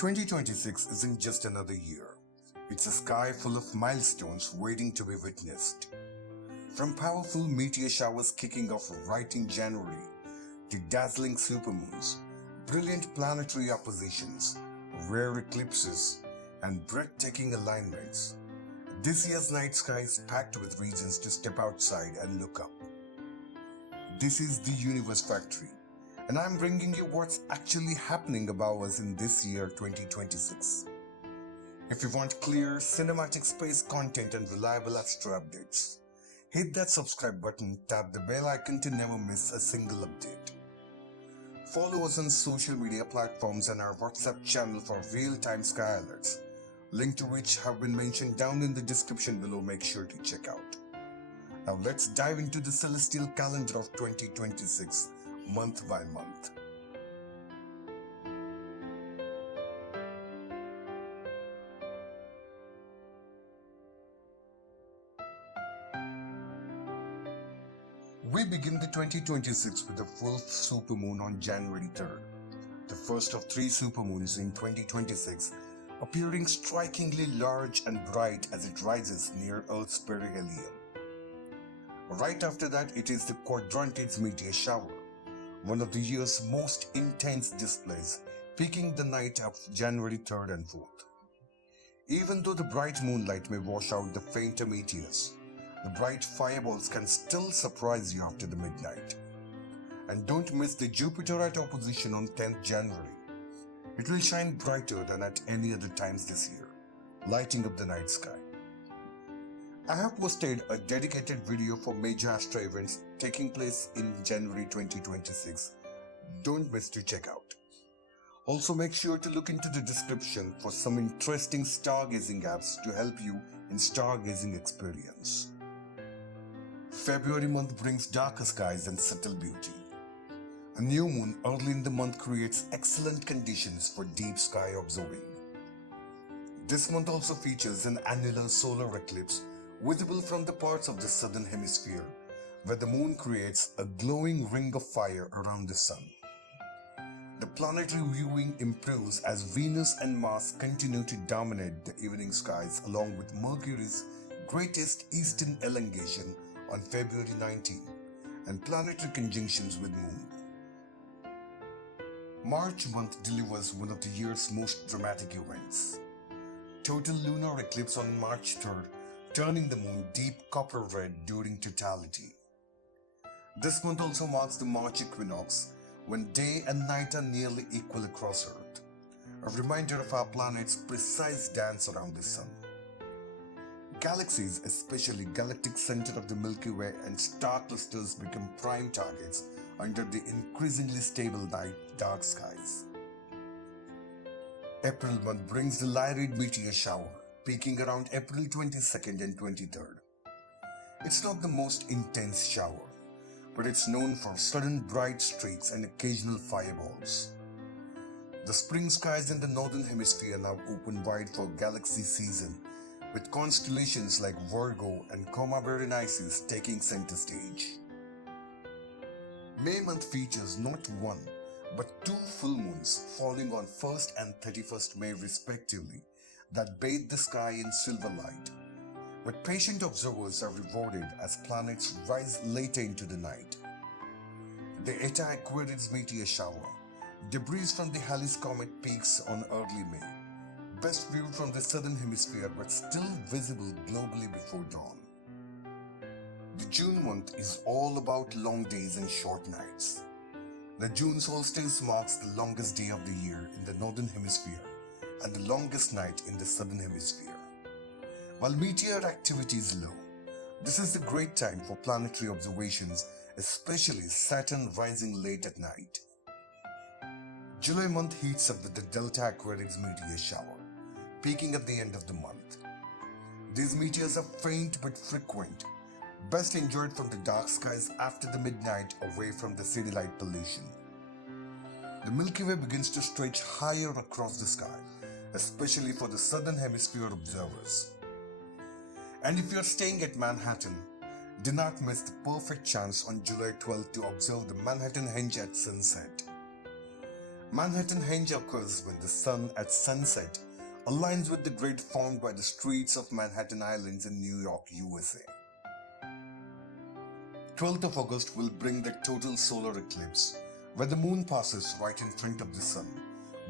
2026 isn't just another year. It's a sky full of milestones waiting to be witnessed. From powerful meteor showers kicking off right in January to dazzling supermoons, brilliant planetary oppositions, rare eclipses, and breathtaking alignments, this year's night sky is packed with reasons to step outside and look up. This is the Universe Factory, and I'm bringing you what's actually happening above us in this year 2026. If you want clear, cinematic space content and reliable astro updates, hit that subscribe button, tap the bell icon to never miss a single update. Follow us on social media platforms and our WhatsApp channel for real-time sky alerts, link to which have been mentioned down in the description below. Make sure to check out. Now let's dive into the celestial calendar of 2026, month by month. We begin the 2026 with a full supermoon on January 3rd, the first of three supermoons in 2026, appearing strikingly large and bright as it rises near Earth's perihelion. Right after that, it is the Quadrantids meteor shower, one of the year's most intense displays, peaking the night of January 3rd and 4th. Even though the bright moonlight may wash out the fainter meteors, the bright fireballs can still surprise you after the midnight. And don't miss the Jupiter at opposition on 10th January. It will shine brighter than at any other times this year, lighting up the night sky. I have posted a dedicated video for major astro events taking place in January 2026. Don't miss to check out. Also make sure to look into the description for some interesting stargazing apps to help you in stargazing experience. February month brings darker skies and subtle beauty. A new moon early in the month creates excellent conditions for deep sky observing. This month also features an annular solar eclipse visible from the parts of the southern hemisphere, where the moon creates a glowing ring of fire around the sun. The planetary viewing improves as Venus and Mars continue to dominate the evening skies, along with Mercury's greatest eastern elongation on February 19 and planetary conjunctions with Moon. March month delivers one of the year's most dramatic events. Total lunar eclipse on March 3rd, turning the moon deep copper red during totality. This month also marks the March equinox, when day and night are nearly equal across Earth, a reminder of our planet's precise dance around the sun. Galaxies, especially galactic center of the Milky Way and star clusters, become prime targets under the increasingly stable night dark skies. April month brings the Lyrid meteor shower, peaking around April 22nd and 23rd. It's not the most intense shower, but it's known for sudden bright streaks and occasional fireballs. The spring skies in the northern hemisphere now open wide for galaxy season, with constellations like Virgo and Coma Berenices taking center stage. May month features not one, but two full moons falling on 1st and 31st May respectively that bathe the sky in silver light. But patient observers are rewarded as planets rise later into the night. The Eta Aquarids meteor shower, debris from the Halley's Comet peaks on early May, best viewed from the southern hemisphere but still visible globally before dawn. The June month is all about long days and short nights. The June solstice marks the longest day of the year in the northern hemisphere and the longest night in the southern hemisphere. While meteor activity is low, this is the great time for planetary observations, especially Saturn rising late at night. July month heats up with the Delta Aquarids meteor shower, peaking at the end of the month. These meteors are faint but frequent, best enjoyed from the dark skies after the midnight away from the city light pollution. The Milky Way begins to stretch higher across the sky, especially for the southern hemisphere observers. And if you're staying at Manhattan, do not miss the perfect chance on July 12th to observe the Manhattan Henge at sunset. Manhattan Henge occurs when the sun at sunset aligns with the grid formed by the streets of Manhattan Islands in New York, USA. 12th of August will bring the total solar eclipse, where the moon passes right in front of the sun,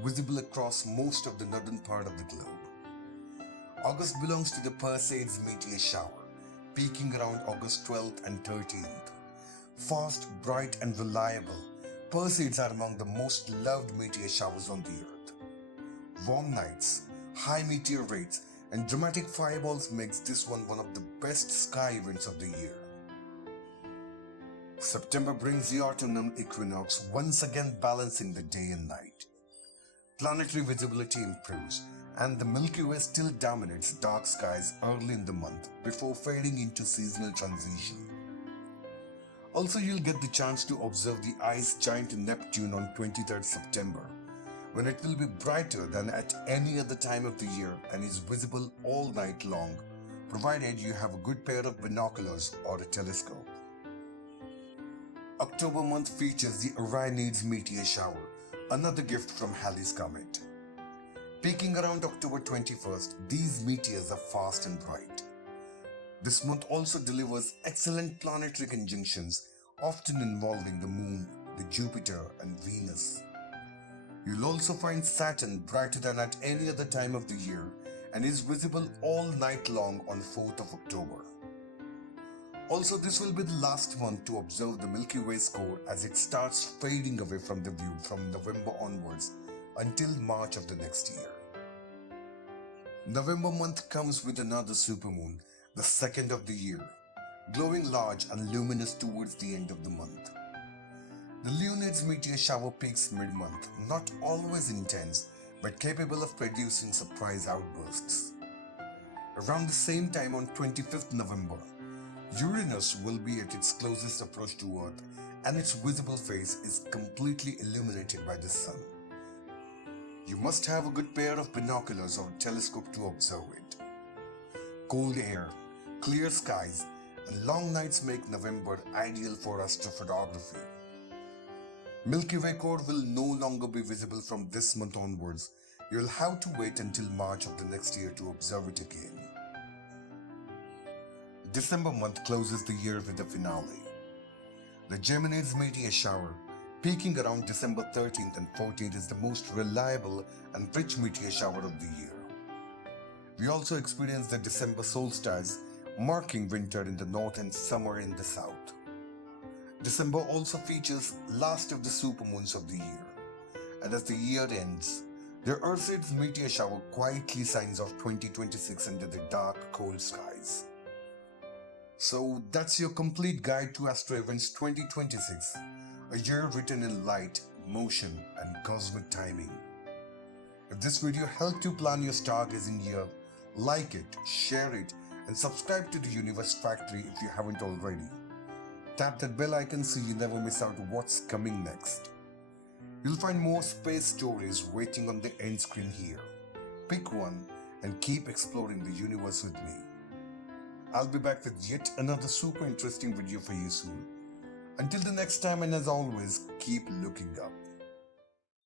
visible across most of the northern part of the globe. August belongs to the Perseids meteor shower, peaking around August 12th and 13th. Fast, bright and reliable, Perseids are among the most loved meteor showers on the Earth. Warm nights, high meteor rates and dramatic fireballs makes this one of the best sky events of the year. September brings the autumnal equinox, once again balancing the day and night. Planetary visibility improves and the Milky Way still dominates dark skies early in the month before fading into seasonal transition. Also, you'll get the chance to observe the ice giant Neptune on 23rd September, when it will be brighter than at any other time of the year and is visible all night long, provided you have a good pair of binoculars or a telescope. October month features the Orionids meteor shower, another gift from Halley's Comet. Peaking around October 21st, these meteors are fast and bright. This month also delivers excellent planetary conjunctions, often involving the Moon, the Jupiter and Venus. You'll also find Saturn brighter than at any other time of the year and is visible all night long on 4th of October. Also, this will be the last month to observe the Milky Way's core as it starts fading away from the view from November onwards until March of the next year. November month comes with another supermoon, the second of the year, glowing large and luminous towards the end of the month. The Leonids meteor shower peaks mid-month, not always intense, but capable of producing surprise outbursts. Around the same time on 25th November, Uranus will be at its closest approach to Earth and its visible face is completely illuminated by the sun. You must have a good pair of binoculars or telescope to observe it. Cold air, clear skies, and long nights make November ideal for astrophotography. Milky Way core will no longer be visible from this month onwards. You'll have to wait until March of the next year to observe it again. December month closes the year with a finale. The Geminids meteor shower, peaking around December 13th and 14th, is the most reliable and rich meteor shower of the year. We also experience the December solstice, marking winter in the north and summer in the south. December also features last of the supermoons of the year, and as the year ends, the Perseids meteor shower quietly signs off 2026 under the dark, cold skies. So that's your complete guide to Astro Events 2026, a year written in light, motion, and cosmic timing. If this video helped you plan your stargazing year, like it, share it, and subscribe to the Universe Factory if you haven't already. Tap that bell icon so you never miss out what's coming next. You'll find more space stories waiting on the end screen here. Pick one and keep exploring the universe with me. I'll be back with yet another super interesting video for you soon. Until the next time, and as always, keep looking up.